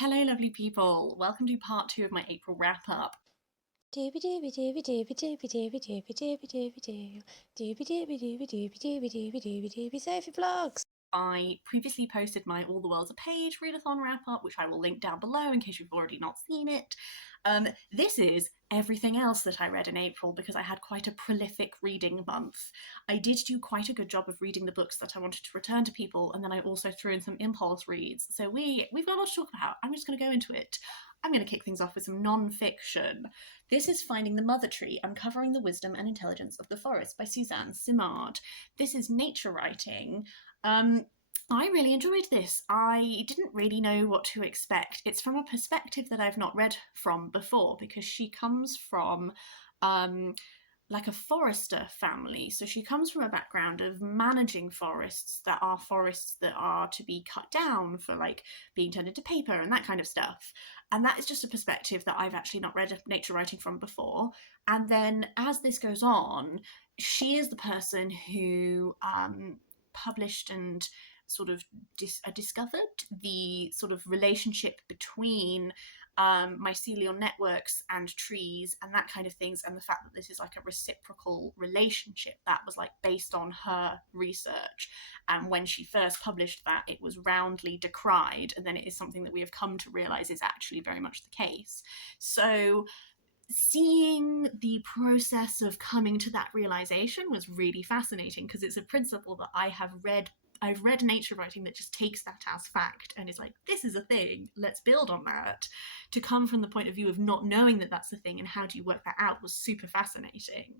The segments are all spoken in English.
Hello, lovely people. Welcome to part two of my April wrap up. Dooby dooby dooby dooby dooby dooby dooby dooby dooby doo. Dooby dooby dooby dooby dooby dooby dooby dooby Sophie vlogs. I previously posted my All the World's a Page readathon wrap up, which I will link down below in case you've already not seen it. This is everything else that I read in April because I had quite a prolific reading month. I did do quite a good job of reading the books that I wanted to return to people, and then I also threw in some impulse reads. So we've got a lot to talk about. I'm just going to go into it. I'm going to kick things off with some non-fiction. This is Finding the Mother Tree, Uncovering the Wisdom and Intelligence of the Forest by Suzanne Simard. This is nature writing. I really enjoyed this. I didn't really know what to expect. It's from a perspective that I've not read from before because she comes from like a forester family. So she comes from a background of managing forests that are to be cut down for like being turned into paper and that kind of stuff. And that is just a perspective that I've actually not read nature writing from before. And then as this goes on, she is the person who published and sort of discovered the sort of relationship between mycelial networks and trees and that kind of things, and the fact that this is like a reciprocal relationship that was like based on her research. And when she first published that, it was roundly decried, and then it is something that we have come to realize is actually very much the case. So seeing the process of coming to that realization was really fascinating because it's a principle that I've read nature writing that just takes that as fact and is like, this is a thing, let's build on that. To come from the point of view of not knowing that that's a thing and how do you work that out was super fascinating.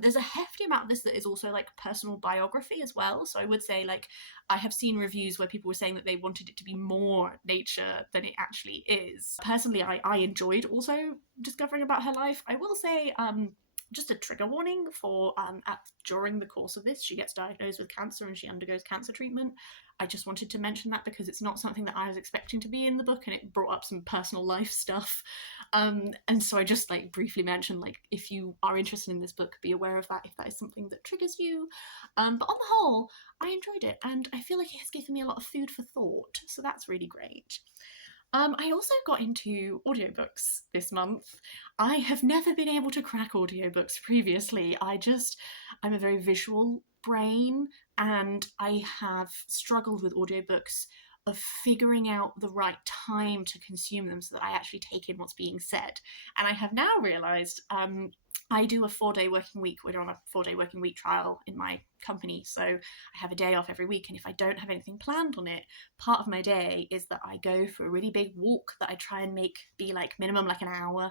There's a hefty amount of this that is also like personal biography as well. So I would say, like, I have seen reviews where people were saying that they wanted it to be more nature than it actually is. Personally, I enjoyed also discovering about her life. I will say, just a trigger warning for during the course of this, she gets diagnosed with cancer and she undergoes cancer treatment. I just wanted to mention that because it's not something that I was expecting to be in the book, and it brought up some personal life stuff. And so I just like briefly mentioned, like, if you are interested in this book, be aware of that if that is something that triggers you. But on the whole, I enjoyed it, and I feel like it has given me a lot of food for thought, so that's really great. I also got into audiobooks this month. I have never been able to crack audiobooks previously. I'm a very visual brain, and I have struggled with audiobooks of figuring out the right time to consume them so that I actually take in what's being said. And I have now realized I do a 4-day working week. We're on a 4-day working week trial in my company. So I have a day off every week. And if I don't have anything planned on it, part of my day is that I go for a really big walk that I try and make be like minimum like an hour.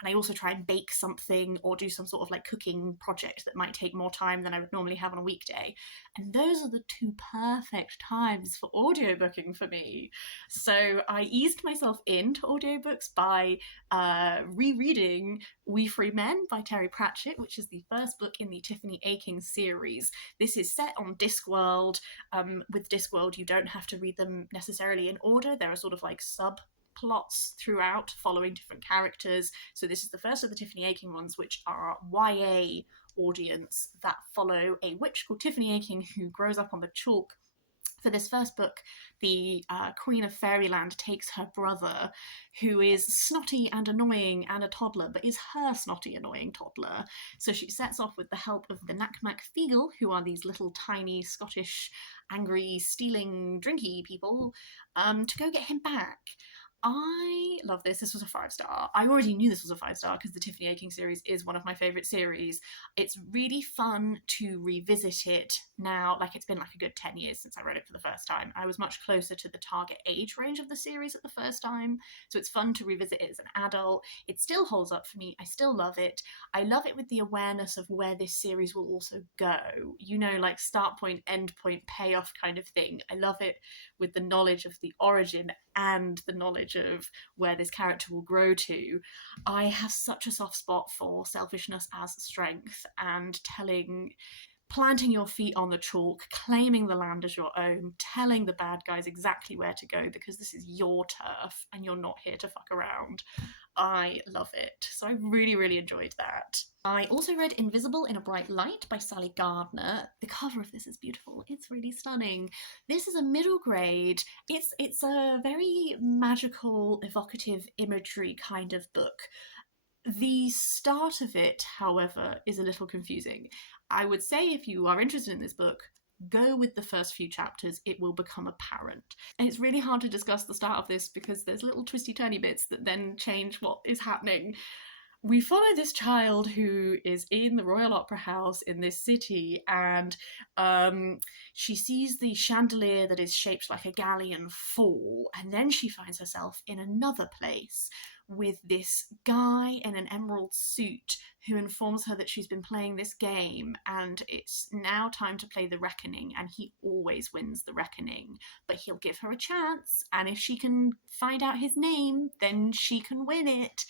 And I also try and bake something or do some sort of like cooking project that might take more time than I would normally have on a weekday. And those are the two perfect times for audiobooking for me. So I eased myself into audiobooks by rereading We Free Men by Terry Pratchett, which is the first book in the Tiffany Aching series. This is set on Discworld. With Discworld, you don't have to read them necessarily in order. There are sort of like subplots throughout following different characters. So this is the first of the Tiffany Aching ones, which are YA audience that follow a witch called Tiffany Aching who grows up on the chalk. For this first book, the Queen of Fairyland takes her brother, who is snotty and annoying and a toddler, but is her snotty, annoying toddler. So she sets off with the help of the Knack-Mack Feegle, who are these little tiny Scottish, angry, stealing, drinky people, to go get him back. I love this. This was a 5-star. I already knew this was a 5-star because the Tiffany Aching series is one of my favourite series. It's really fun to revisit it now. Like, it's been like a good 10 years since I read it for the first time. I was much closer to the target age range of the series at the first time, so it's fun to revisit it as an adult. It still holds up for me. I still love it. I love it with the awareness of where this series will also go. You know, like start point, end point, payoff kind of thing. I love it with the knowledge of the origin and the knowledge of where this character will grow to. I have such a soft spot for selfishness as strength and telling planting your feet on the chalk, claiming the land as your own, telling the bad guys exactly where to go because this is your turf and you're not here to fuck around. I love it. So I really, really enjoyed that. I also read Invisible in a Bright Light by Sally Gardner. The cover of this is beautiful. It's really stunning. This is a middle grade. It's a very magical, evocative imagery kind of book. The start of it, however, is a little confusing. I would say if you are interested in this book, go with the first few chapters, it will become apparent. And it's really hard to discuss the start of this because there's little twisty turny bits that then change what is happening. We follow this child who is in the Royal Opera House in this city, and she sees the chandelier that is shaped like a galleon fall, and then she finds herself in another place with this guy in an emerald suit who informs her that she's been playing this game and it's now time to play the reckoning, and he always wins the reckoning, but he'll give her a chance, and if she can find out his name, then she can win it.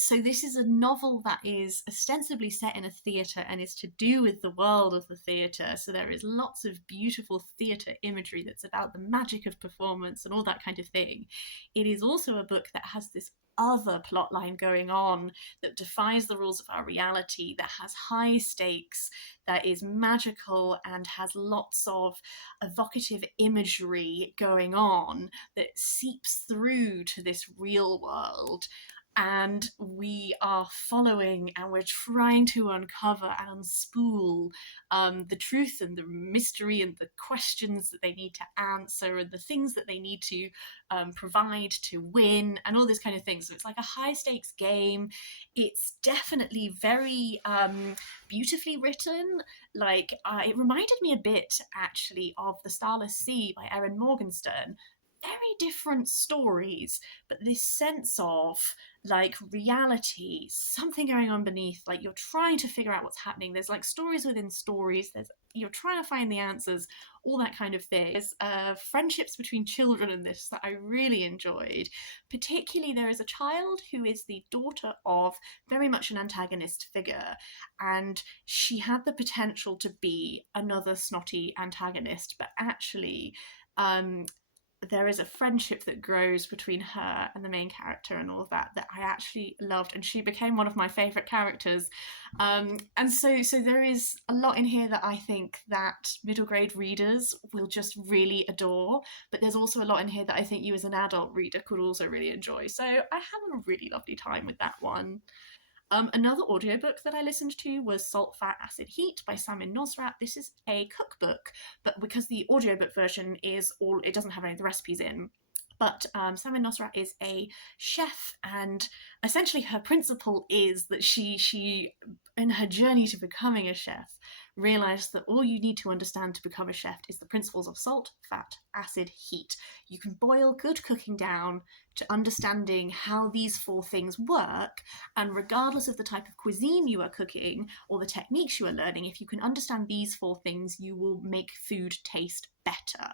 So this is a novel that is ostensibly set in a theatre and is to do with the world of the theatre. So there is lots of beautiful theatre imagery that's about the magic of performance and all that kind of thing. It is also a book that has this other plotline going on that defies the rules of our reality, that has high stakes, that is magical and has lots of evocative imagery going on that seeps through to this real world. And we are following and we're trying to uncover and unspool the truth and the mystery and the questions that they need to answer and the things that they need to provide to win and all this kind of thing. So it's like a high stakes game. It's definitely very beautifully written. Like it reminded me a bit actually of The Starless Sea by Erin Morgenstern. Very different stories, but this sense of like reality, something going on beneath, like you're trying to figure out what's happening. There's like stories within stories, you're trying to find the answers, all that kind of thing. There's friendships between children in this that I really enjoyed. Particularly there is a child who is the daughter of very much an antagonist figure, and she had the potential to be another snotty antagonist, but actually there is a friendship that grows between her and the main character and all of that I actually loved, and she became one of my favourite characters. And so there is a lot in here that I think that middle grade readers will just really adore, but there's also a lot in here that I think you as an adult reader could also really enjoy. So I had a really lovely time with that one. Another audiobook that I listened to was Salt, Fat, Acid, Heat by Samin Nosrat. This is a cookbook, but because the audiobook version is all, it doesn't have any of the recipes in. But Samin Nosrat is a chef, and essentially her principle is that she, in her journey to becoming a chef, realised that all you need to understand to become a chef is the principles of salt, fat, acid, heat. You can boil good cooking down to understanding how these four things work, and regardless of the type of cuisine you are cooking or the techniques you are learning, if you can understand these four things, you will make food taste better.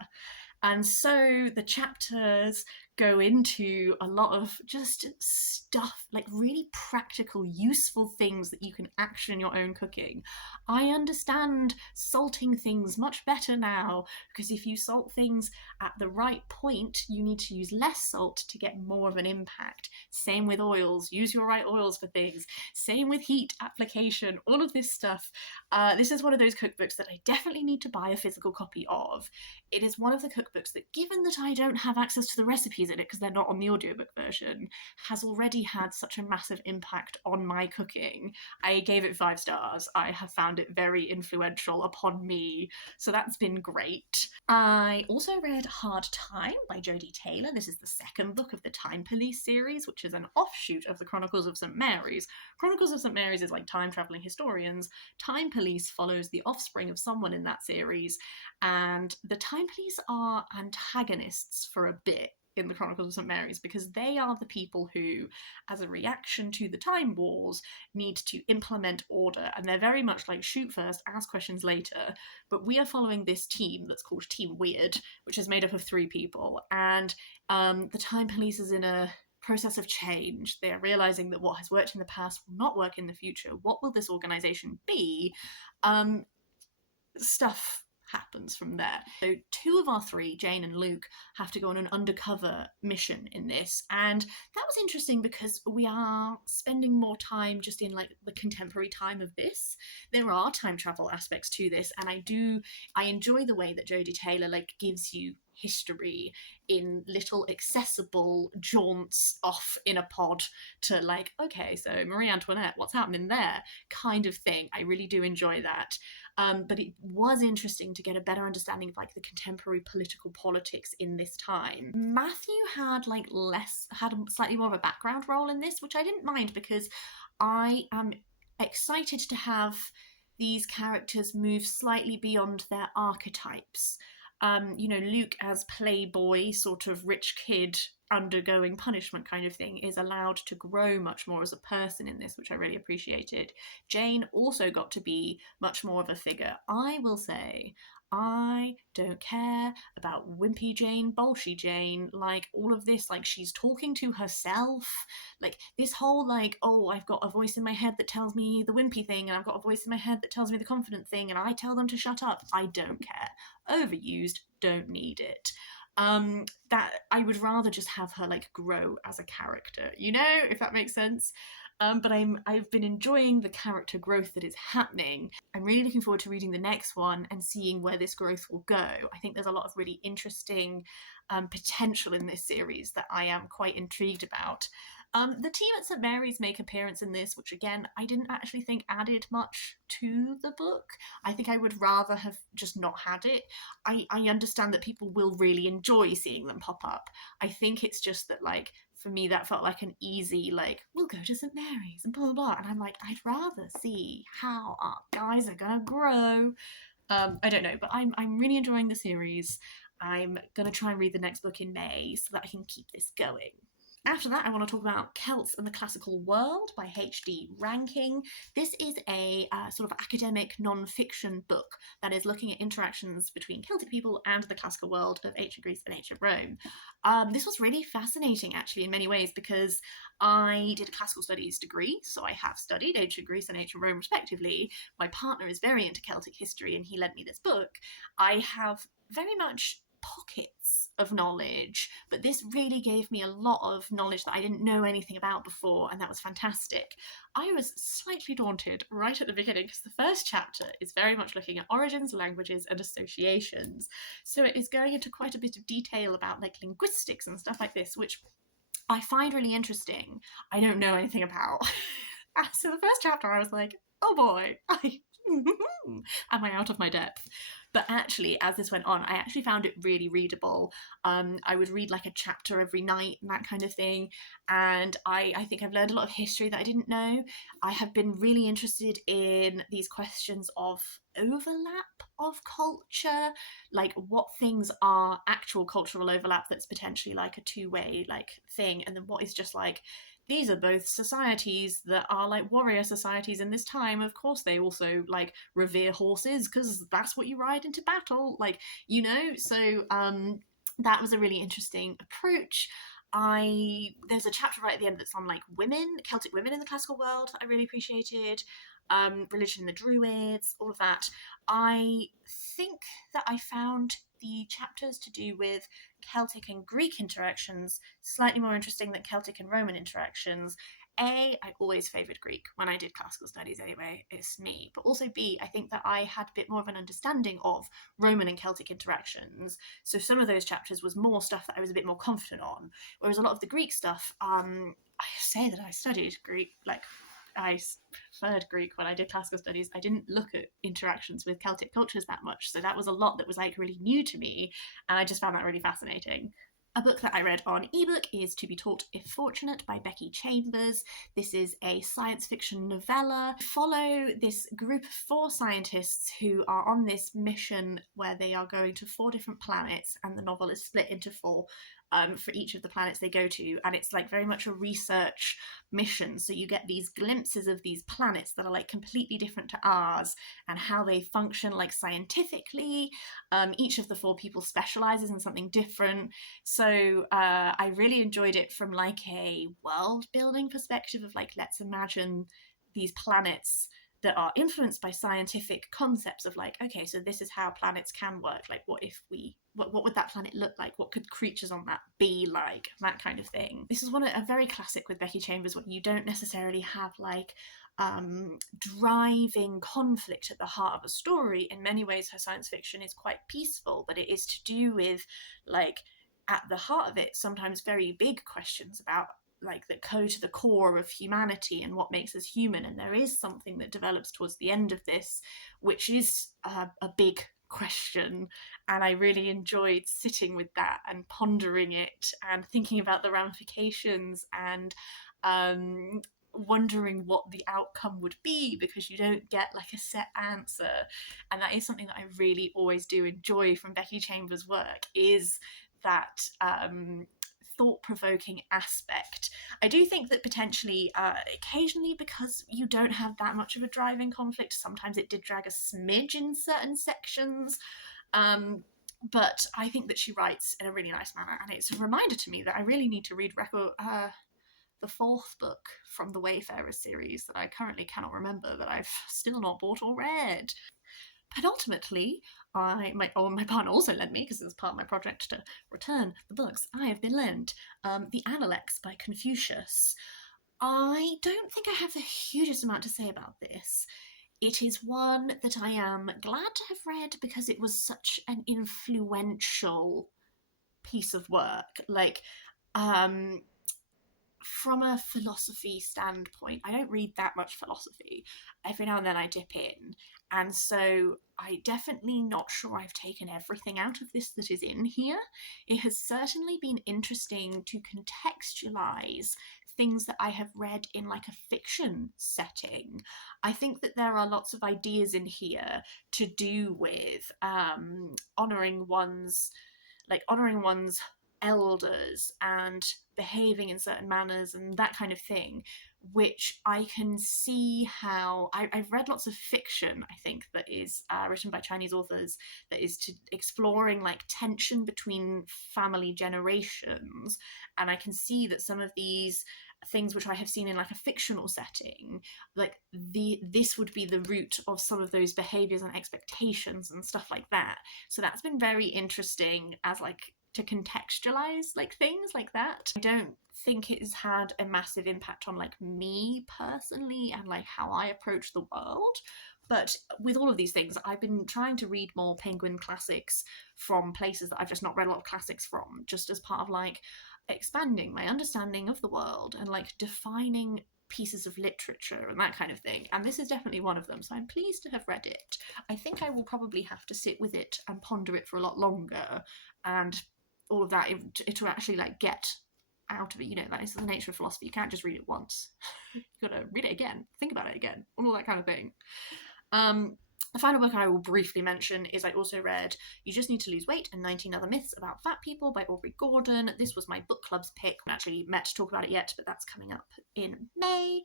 And so the chapters go into a lot of just stuff, like really practical, useful things that you can action in your own cooking. I understand salting things much better now, because if you salt things at the right point, you need to use less salt to get more of an impact. Same with oils, use your right oils for things. Same with heat application, all of this stuff. This is one of those cookbooks that I definitely need to buy a physical copy of. It is one of the cookbooks that, given that I don't have access to the recipes in it because they're not on the audiobook version, has already had such a massive impact on my cooking. I gave it 5 stars. I have found it very influential upon me, so that's been great. I also read Hard Time by Jodi Taylor. This is the second book of the Time Police series, which is an offshoot of the Chronicles of St. Mary's. Chronicles of St. Mary's is like time-travelling historians. Time Police follows the offspring of someone in that series, and the Time Police are antagonists for a bit in the Chronicles of St. Mary's, because they are the people who, as a reaction to the Time Wars, need to implement order, and they're very much like shoot first, ask questions later. But we are following this team that's called Team Weird, which is made up of 3 people, and the Time Police is in a process of change. They're realizing that what has worked in the past will not work in the future. What will this organization be? Stuff happens from there. So 2 of our 3, Jane and Luke, have to go on an undercover mission in this, and that was interesting because we are spending more time just in like the contemporary time of this. There are time travel aspects to this, and I enjoy the way that Jodi Taylor like gives you history in little accessible jaunts off in a pod to like, okay, so Marie Antoinette, what's happening there, kind of thing. I really do enjoy that. But it was interesting to get a better understanding of like the contemporary political politics in this time. Matthew had a slightly more of a background role in this, which I didn't mind because I am excited to have these characters move slightly beyond their archetypes. Luke as playboy, sort of rich kid undergoing punishment kind of thing, is allowed to grow much more as a person in this, which I really appreciated. Jane also got to be much more of a figure. I will say, I don't care about wimpy Jane, bolshy Jane, like all of this, like she's talking to herself, like this whole like, oh, I've got a voice in my head that tells me the wimpy thing, and I've got a voice in my head that tells me the confident thing, and I tell them to shut up. I don't care. Overused, don't need it. That I would rather just have her like grow as a character, if that makes sense. But I've been enjoying the character growth that is happening. I'm really looking forward to reading the next one and seeing where this growth will go. I think there's a lot of really interesting potential in this series that I am quite intrigued about. The team at St. Mary's make appearance in this, which again, I didn't actually think added much to the book. I think I would rather have just not had it. I understand that people will really enjoy seeing them pop up. I think it's just that, like, for me, that felt like an easy, like, we'll go to St. Mary's and blah, blah, blah. And I'm like, I'd rather see how our guys are gonna grow. I don't know, but I'm really enjoying the series. I'm gonna try and read the next book in May so that I can keep this going. After that, I want to talk about Celts and the Classical World by H.D. Rankin. This is a sort of academic non-fiction book that is looking at interactions between Celtic people and the classical world of ancient Greece and ancient Rome. This was really fascinating, actually, in many ways, because I did a classical studies degree, so I have studied ancient Greece and ancient Rome, respectively. My partner is very into Celtic history, and he lent me this book. I have very much pockets of knowledge, but this really gave me a lot of knowledge that I didn't know anything about before, and that was fantastic. I was slightly daunted right at the beginning because the first chapter is very much looking at origins, languages, and associations. So it is going into quite a bit of detail about like linguistics and stuff like this, which I find really interesting. I don't know anything about. So the first chapter I was like, oh boy, am I out of my depth? But actually, as this went on, I actually found it really readable. I would read like a chapter every night and that kind of thing. And I think I've learned a lot of history that I didn't know. I have been really interested in these questions of overlap of culture, like what things are actual cultural overlap that's potentially like a two-way like thing, and then what is just like, these are both societies that are like warrior societies in this time. Of course, they also like revere horses because that's what you ride into battle, like, So that was a really interesting approach. There's a chapter right at the end that's on like women, Celtic women in the classical world that I really appreciated. Religion and the Druids, all of that. I think that I found the chapters to do with Celtic and Greek interactions slightly more interesting than Celtic and Roman interactions. A, I always favoured Greek when I did classical studies anyway, it's me. But also B, I think that I had a bit more of an understanding of Roman and Celtic interactions. So some of those chapters was more stuff that I was a bit more confident on. Whereas a lot of the Greek stuff, I say that I studied Greek, like I preferred Greek when I did classical studies. I didn't look at interactions with Celtic cultures that much, so that was a lot that was like really new to me, and I just found that really fascinating. A book that I read on ebook is To Be Taught If Fortunate by Becky Chambers. This is a science fiction novella. Follow this group of 4 scientists who are on this mission where they are going to 4 different planets, and the novel is split into 4 for each of the planets they go to, and it's like very much a research mission. So you get these glimpses of these planets that are like completely different to ours and how they function like scientifically. Each of the 4 people specializes in something different. So I really enjoyed it from like a world building perspective of like, let's imagine these planets that are influenced by scientific concepts of like, okay, so this is how planets can work. Like, what if what would that planet look like? What could creatures on that be like? That kind of thing. This is a very classic with Becky Chambers, where you don't necessarily have like driving conflict at the heart of a story. In many ways, her science fiction is quite peaceful, but it is to do with like, at the heart of it, sometimes very big questions about like that go to the core of humanity and what makes us human. And there is something that develops towards the end of this, which is a big question, and I really enjoyed sitting with that and pondering it and thinking about the ramifications and wondering what the outcome would be, because you don't get like a set answer. And that is something that I really always do enjoy from Becky Chambers' work, is that thought-provoking aspect. I do think that potentially occasionally, because you don't have that much of a driving conflict, sometimes it did drag a smidge in certain sections, but I think that she writes in a really nice manner, and it's a reminder to me that I really need to read the 4th book from the Wayfarers series that I currently cannot remember, that I've still not bought or read. But ultimately, my partner also lent me, because it was part of my project to return the books I have been lent, The Analects by Confucius. I don't think I have the hugest amount to say about this. It is one that I am glad to have read because it was such an influential piece of work. Like, from a philosophy standpoint, I don't read that much philosophy. Every now and then I dip in. And so I definitely not sure I've taken everything out of this that is in here. It has certainly been interesting to contextualize things that I have read in like a fiction setting. I think that there are lots of ideas in here to do with honoring one's elders and behaving in certain manners and that kind of thing, which I can see how I've read lots of fiction, I think, that is written by Chinese authors, that is to exploring like tension between family generations, and I can see that some of these things which I have seen in like a fictional setting, like this would be the root of some of those behaviors and expectations and stuff like that. So that's been very interesting as like to contextualize like things like that. I don't think it has had a massive impact on like me personally and like how I approach the world. But with all of these things, I've been trying to read more Penguin classics from places that I've just not read a lot of classics from, just as part of like expanding my understanding of the world and like defining pieces of literature and that kind of thing. And this is definitely one of them, so I'm pleased to have read it. I think I will probably have to sit with it and ponder it for a lot longer, and all of that to actually like get out of it. You know, that is the nature of philosophy. You can't just read it once. You've got to read it again, think about it again, all that kind of thing. The final book I will briefly mention is I also read You Just Need to Lose Weight and 19 Other Myths About Fat People by Aubrey Gordon. This was my book club's pick. We haven't actually met to talk about it yet, but that's coming up in May.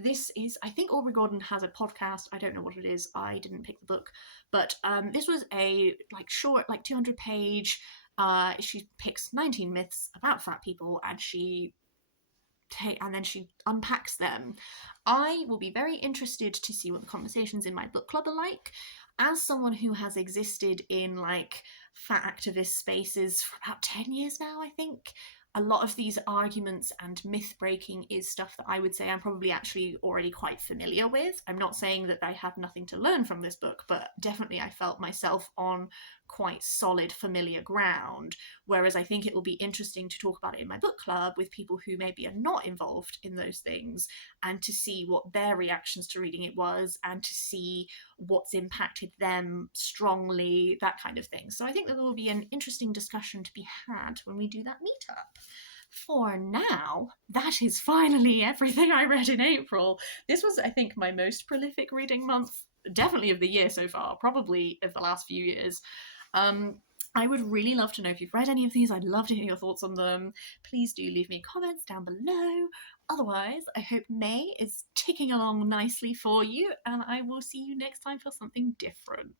This is, I think Aubrey Gordon has a podcast. I don't know what it is. I didn't pick the book. But this was a like short, like 200-page, she picks 19 myths about fat people, and then she unpacks them. I will be very interested to see what the conversations in my book club are like. As someone who has existed in like fat activist spaces for about 10 years now, I think, a lot of these arguments and myth breaking is stuff that I would say I'm probably actually already quite familiar with. I'm not saying that I have nothing to learn from this book, but definitely I felt myself on quite solid familiar ground, whereas I think it will be interesting to talk about it in my book club with people who maybe are not involved in those things, and to see what their reactions to reading it was, and to see what's impacted them strongly, that kind of thing. So I think that there will be an interesting discussion to be had when we do that meetup. For now, that is finally everything I read in April. This was, I think, my most prolific reading month, definitely of the year so far, probably of the last few years. I would really love to know if you've read any of these. I'd love to hear your thoughts on them. Please do leave me comments down below. Otherwise, I hope May is ticking along nicely for you, and I will see you next time for something different.